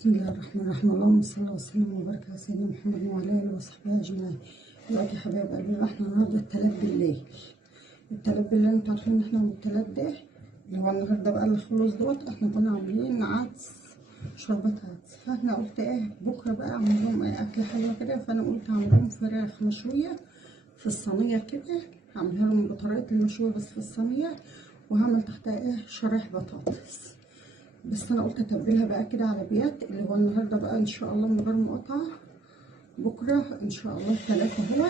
بسم الله الرحمن الرحيم. اللهم صل وسلم وبارك على سيدنا محمد وعلى اله وصحبه اجمعين. دلوقتي يا حبايب قلبي احنا النهارده التلات بالليل. التلات بالليل انتوا عارفين ان احنا من التلات ده اللي هو النهارده بقى اللي خلص دوت احنا كنا عاملين عدس، شوربه عدس. فاحنا قلت ايه بكره بقى اعمل لهم ايه اكله حلوه كده، فانا قلت اعمل لهم فراخ مشويه في الصينيه كده، هعملها لهم بطريقه المشويه بس في الصينيه، وهعمل تحتها ايه شرايح بطاطس. بس انا قلت اتبلها بقى كده على بيات اللي هو النهارده بقى ان شاء الله من غير مقاطعه، بكره ان شاء الله الثلاثه هو.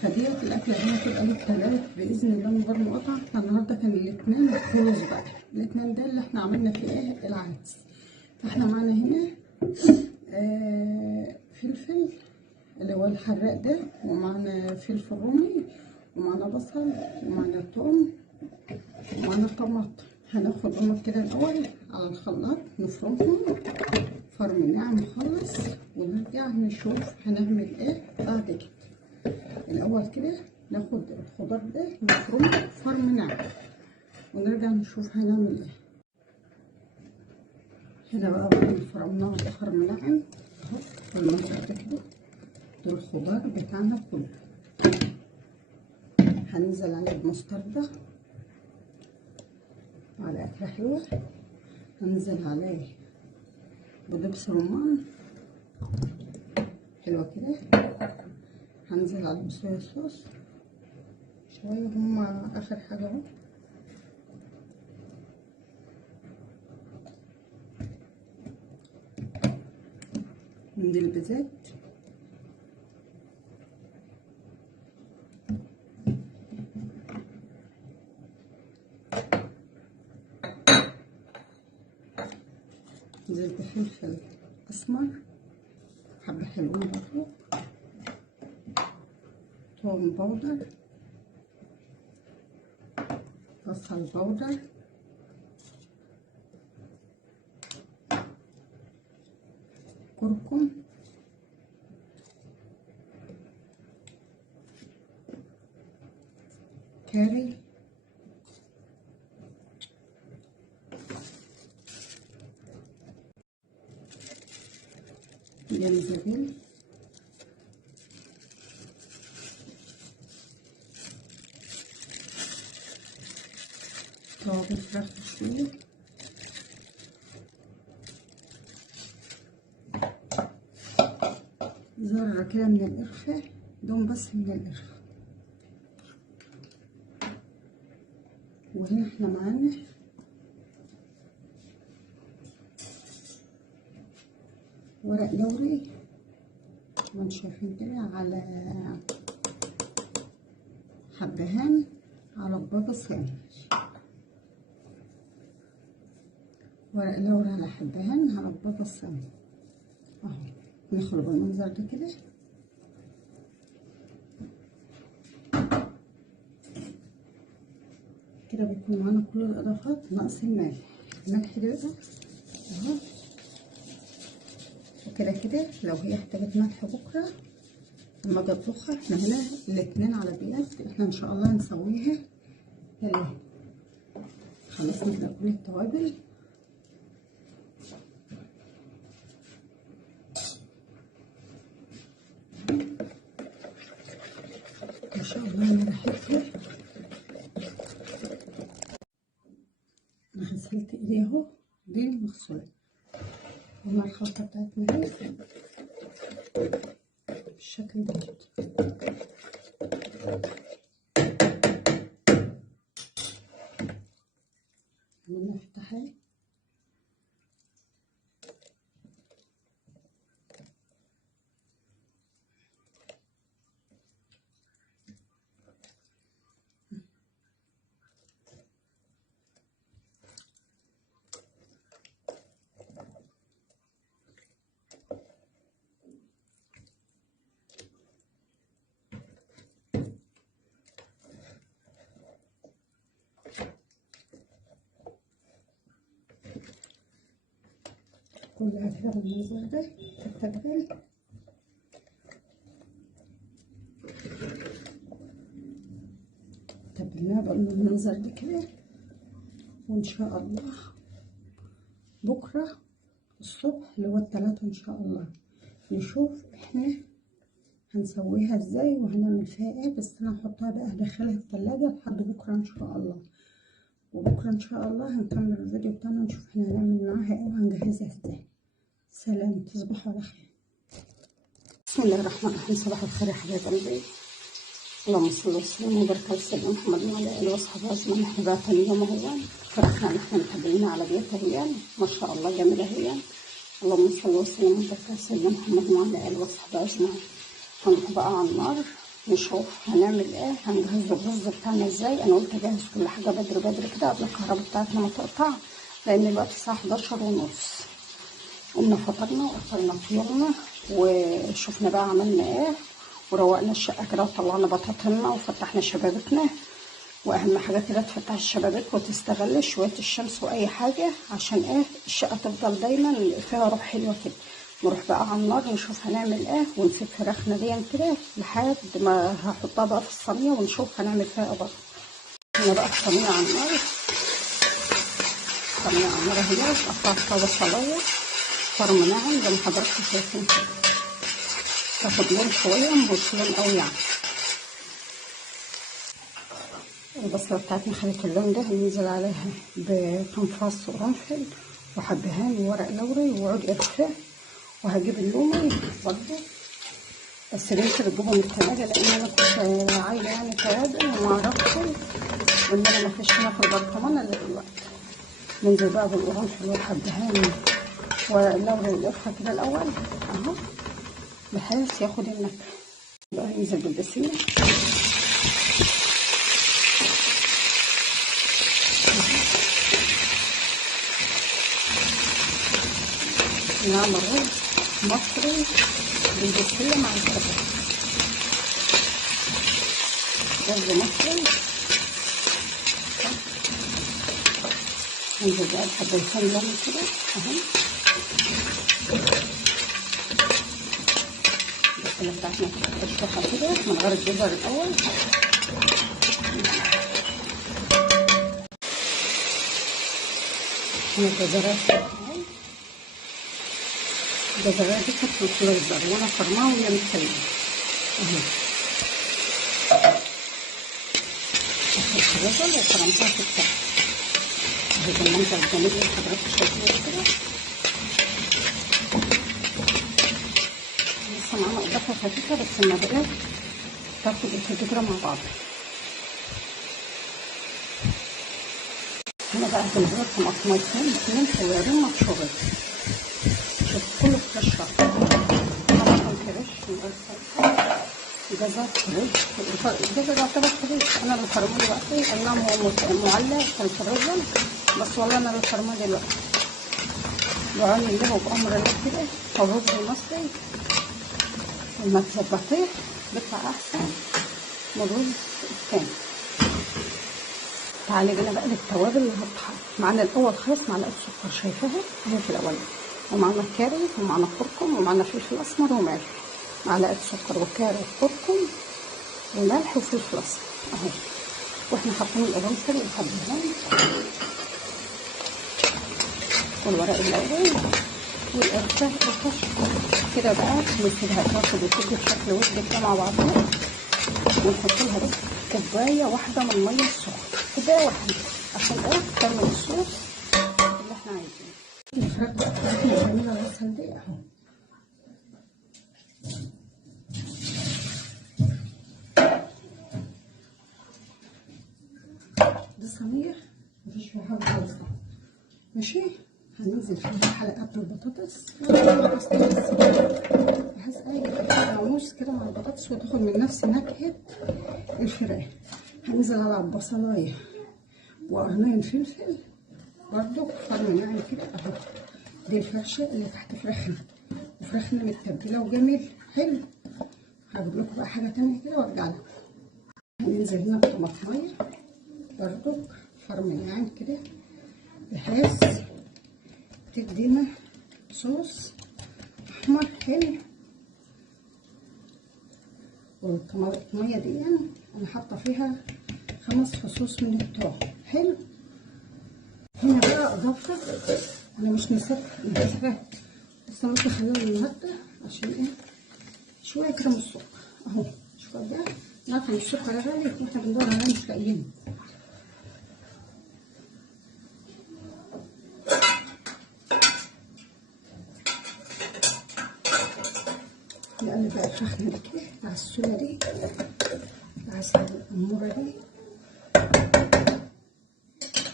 فديت الاكله دي هتبقى للثلاث باذن الله من غير مقاطعه. فالنهارده كان الاثنين الخلص بقى، الاثنين ده اللي احنا عملنا فيه ايه العدس. فاحنا معانا هنا فلفل اللي هو الحراق ده، ومعانا فلفل رومي، ومعانا بصل، ومعانا توم، ومعانا طماطم. هناخدهم كده الاول على الخلاط نفرمهم فرم ناعم خالص، ونرجع نشوف هنعمل ايه بعد كده. الاول كده ناخد الخضار ده نفرمه فرم ناعم، ونرجع نشوف هنعمل ايه. هنا بقى بعد ما فرمناه فرم ناعم اهو بالمنظر ده كده، ده الخضار بتاعنا كله. هننزل عليه بمستردة على أكلة حلوة، هنزل عليه بدبس رمان حلوة كده، هنزل عليه بصويا صوص شوية، هما آخر حاجة اهو. ننزل بزيت، نزلت فلفل أسمر حبة حلوين برضه، توم باودر، بصل باودر، كركم، كاري، جنزبيل، توابل فراخ مشوية، ذرة كده من القرفة، دوم بس من القرفة. وهنا احنا معانا ورق لوري ما انتوا شايفين كده، على حبهان، على بابا ساندوتش. ورق لوري على حبهان على بابا ساندوتش اهو. نخلط بالمنظر ده كده. كده بيكون معانا كل الاضافات ناقص الملح. الملح ده اهو. وكده كده لو هي احتاجت ملح بكره لما اجي اطبخها، احنا هنا الاتنين على بيات احنا ان شاء الله هنسويها. يلا خلصنا كده كل التوابل. ما شاء الله انا ريحتها. انا غسلت ايدي اهو، دي المغسوله. هنا الخلطه بتاعتنا اهي بالشكل ده كده. نفتحها كلها كده بالمنظر ده التتبيل. تبلناها بالمنظر ده كده، وان شاء الله بكره الصبح اللي هو التلاتة ان شاء الله. نشوف احنا هنسويها ازاي وهنعمل فيها ايه، بس انا هحطها بقى هدخلها التلاجة لحد بكرة ان شاء الله. وبكرة ان شاء الله هنكمل الفيديو بتاعنا ونشوف احنا هنعمل معاها ايه وهنجهزها ازاي. سلام، تصبحوا على خير. بسم الله الرحمن الرحيم. صباح الخير يا حبايب قلبي. اللهم صل وسلم وبارك على سيدنا محمد وعلى اله وصحبه اجمعين. احنا بقى تاني يوم اهيان فرحنا ان احنا متابعين على بيتها اهيان، ما شاء الله جميله اهيان. اللهم صل وسلم وبارك على سيدنا محمد وعلى اله وصحبه اجمعين. هنروح بقى على النار نشوف هنعمل ايه، هنجهز الرز بتاعنا ازاي. انا قلت اجهز كل حاجه بدري بدري كده قبل الكهرباء بتاعتنا ما تقطع، لان الوقت الساعه 11:30. قمنا فطرنا وقفلنا طيورنا وشوفنا بقى عملنا ايه، وروقنا الشقه كده وطلعنا بطاطنا وفتحنا شبابيكنا. واهم حاجه كده تفتح الشبابيك وتستغل شويه الشمس واي حاجه عشان ايه الشقه تفضل دايما فيها روح حلوه كده. نروح بقى على النار نشوف هنعمل ايه، ونسيب فراخنا دي كده لحد ما هحطها بقى في الصينيه ونشوف هنعمل فيها ايه برضه. هنا بقى الصينيه على النار، الصينيه على النار اهي. قطعت فيها بصلايه فرم ناعم زي ما حضراتكم شايفين كده، تاخد لون شويه مش لون قوي يعني. البصله بتاعتنا خدت اللون ده، هننزل عليها بتنفاص وقرنفل وحبهان وورق لوري وعود قرفه، وهجيب اللومي برضه بس لسه بجيبه من التلاجة لان انا كنت عايله يعني توابل ومعرفش وان انا مفيش هنا في البرطمان الا دلوقتي. ننزل بقى بالقرنفل والحبهان ورق اللوري والقرفه كده الاول اهو بحيث ياخد النكهه. بقى ننزل بالبسله نعمل رز مصري بالبسله مع الكباب. رز مصري ننزل بقى بحبتين لون كده اهو. البسله بتاعتنا تشوحها كده من غير الجزر الاول. الجزرات الجزرات دي كانت في الفريزر وانا فرماها وهي متسلقه اهي في الفريزر وفرمتها في التلاجة اهي بالمنظر الجميل اللي حضراتكم شايفينه كده. لسه معانا اضافه خفيفه بس المبالغ تاخد الفكره مع بعض. هنا بقى هنزرع طماطميتين 2 صغيرين مبشورين. شوف كله فريش، طماطم فريش من غير صلصه، جزر فريش. الجزر يعتبر فريش، انا اللي فرماه دلوقتي، اي نعم هو معلق في الفريزر بس والله انا اللي فرماه دلوقتي. بعين الله وبامر الله كده الرز المصري لما تظبطيه بيطلع احسن من الرز التاني. تعالي بينا بقى للتوابل اللي هتتحط معانا. الاول خالص معلقه سكر شايفاها اهي في الاول، ومعانا كاري ومعانا كركم ومعانا فلفل اسمر وملح. معلقه سكر وكاري وكركم وملح وفلفل اسمر اهو. واحنا حاطين القرنفل والحبهان والورق اللوري والقرفه والكشك كده بقى. نسيبها تاخد وتدي بشكل ود كده مع بعضها، ونحط لها بس كوبايه واحده من الميه السخنه، كوبايه واحده عشان ايه تعمل الصوص اللي احنا عايزينه. الفراخ بتاعتنا جميله الغسل دي اهو. دي صينيه مفيش فيها حاجه خالص ماشي. هننزل فيها حلقات البطاطس بحيث اي ناموس كده مع البطاطس وتاخد من نفس نكهه الفراخ. هننزل على البصلايه وقرنين فلفل برضو فرم يعني كده اهو. دي الفرشه اللي تحت فراخنا، وفراخنا متبله وجميل حلو. هجيب لكم بقى حاجه تانيه كده وارجع لكم. هننزل هنا بطماطميه برضو فرم يعني كده بحيث تدينا صوص احمر حلو. والطماطميه دي يعني انا حاطه فيها 5 فصوص من الثوم حلو. هنا بقى اضافه انا مش نسيت المسافات، بس انا قلت اخليها النهارده عشان ايه شويه كده من السكر اهو. شويه ده ناكل السكر غالي واحنا بندور عليه مش لاقيينه. نقلب بقى الفخمه دي كده مع السوله دي مع الأمورة دي،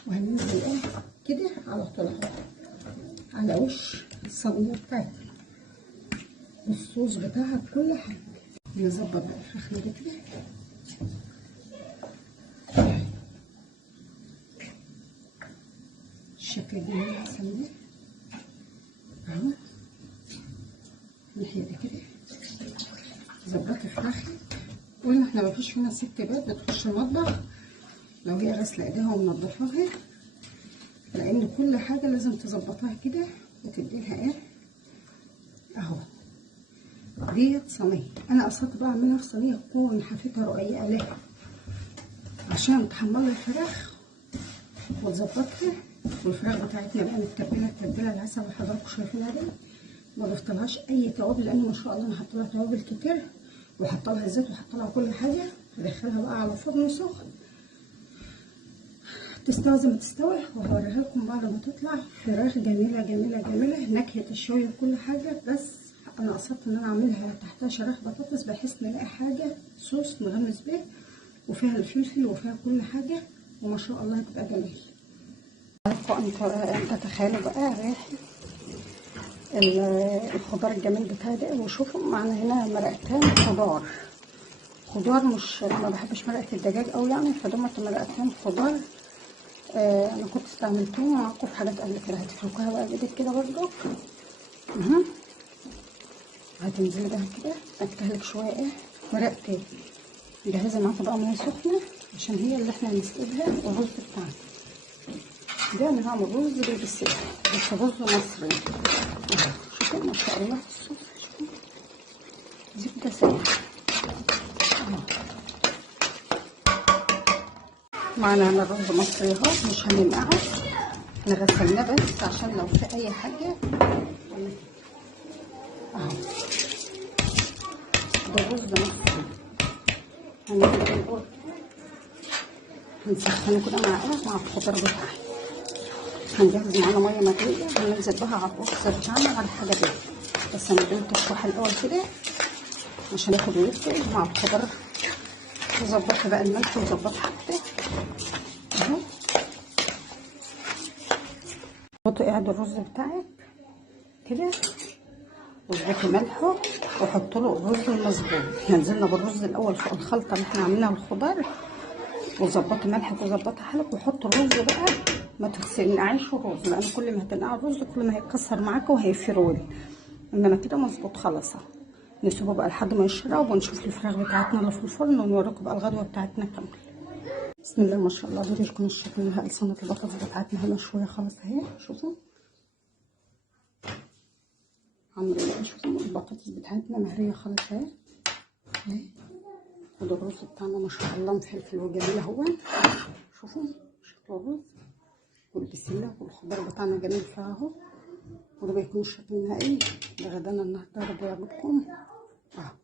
وهننزل ايه كده على طول على وش الصينية بتاعتنا والصوص بتاعها بكل حاجة. نظبط بقى الفخمة دي كده الشكل الجميل العسل ده اهو. الناحية دي كده ظبطي فراخك. قلنا احنا مفيش فينا ست بيت بتخش المطبخ لو هي غاسله ايديها ومنضفاها، لان كل حاجه لازم تظبطها كده وتديها ايه اهو. ديت صينيه انا قصدت بقى اعملها في صينيه تكون حافتها رقيقه ليه عشان تحمر الفراخ وتظبطها. والفراخ بتاعتنا بقى متبله التتبيله العسل اللي حضراتكم شايفينها دي، ما ضفتلهاش اي توابل لان ما شاء الله انا حاطه لها توابل كتير وحاطه لها زيت وحاطه لها كل حاجه. هدخلها بقى على فرن سخن تستوي زي ما تستوي، وهوريها لكم بعد ما تطلع فراخ جميله جميله جميله نكهه الشوي وكل حاجه. بس انا قصدت ان انا اعملها تحتها شرايح بطاطس بحيث نلاقي حاجه صوص نغمس بيه وفيها الفلفل وفيها كل حاجه، وما شاء الله هتبقى جميل. انت تخيلوا بقى ريحه الخضار الجميل بتاعي ده. وشوفوا معنا هنا مرقتين خضار مش ما بحبش مرقه الدجاج قوي يعني، فدمت مرقتين خضار. انا كنت استعملتهم معاكم في حاجات قبل كده، هتفركوها بقى بايدك كده برضو هتنزلي بقى كده اكتهلك شويه ايه مرقتين. جهزي معاكم بقى ميه سخنه عشان هي اللي احنا هنسقيها والرز بتاعنا ده. انا هعمل رز بالبسله بس رز مصري. شوفوا ما شاء الله الصوص، شوفوا زبده سايحه. معنا هنا الرز مصري اهو مش هننقعه، احنا غسلناه بس عشان لو في اي حاجه اهو. ده رز مصري هنسخنه كده مع الخضار بتاعي. هنجهز معانا ميه مغليه هننزل بها على الرز بتاعنا على الحاجه دي، بس هنديله تشويحه الاول كده عشان ياخد ويستوي مع الخضار. تظبطي بقى الملح وظبطي حاجتك اهو. ظبطي قاعد الرز بتاعك كده واظبطي ملحه وحطي له الرز المظبوط. احنا نزلنا بالرز الاول في الخلطه اللي احنا عاملينها الخضار، وظبطي ملحك وظبطي حالك وحطي الرز بقى. ما تنقعيش الرز لان كل ما هتنقعي الرز كل ما هيتكسر معاكي وهيفرول، انما كده مظبوط خلاص. نسيبه بقى لحد ما يشرب ونشوف الفراخ بتاعتنا اللي في الفرن ونوريكم بقى الغدوه بتاعتنا كامله. بسم الله ما شاء الله. دوريكم الشكل اللي صينيه البطاطس بتاعتنا هنا شويه خلاص اهي. شوفوا عامله ايه، شوفوا البطاطس بتاعتنا مهريه خالص اهي. وده الرز بتاعنا ما شاء الله مفلفل وجميل اهو. شوفوا شكل الرز والبسله والخضار بتاعنا جميل فيها اهو. وده بيكون الشكل النهائي لغدانا النهارده. يا رب يعجبكم اهو.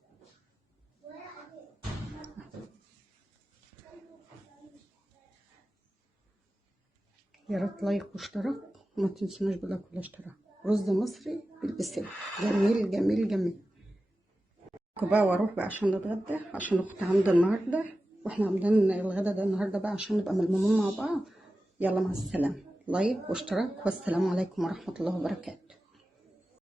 يا ريت لايك واشتراك وما تنسوناش باللايك والاشتراك. رز مصري بالبسله جميل جميل جميل. بقى واروح بقى عشان نتغدى عشان اختي عامله النهارده، واحنا عاملين الغدا ده النهارده بقى عشان نبقى ملمومين مع بعض. يلا مع السلامه، لايك واشتراك والسلام عليكم ورحمه الله وبركاته.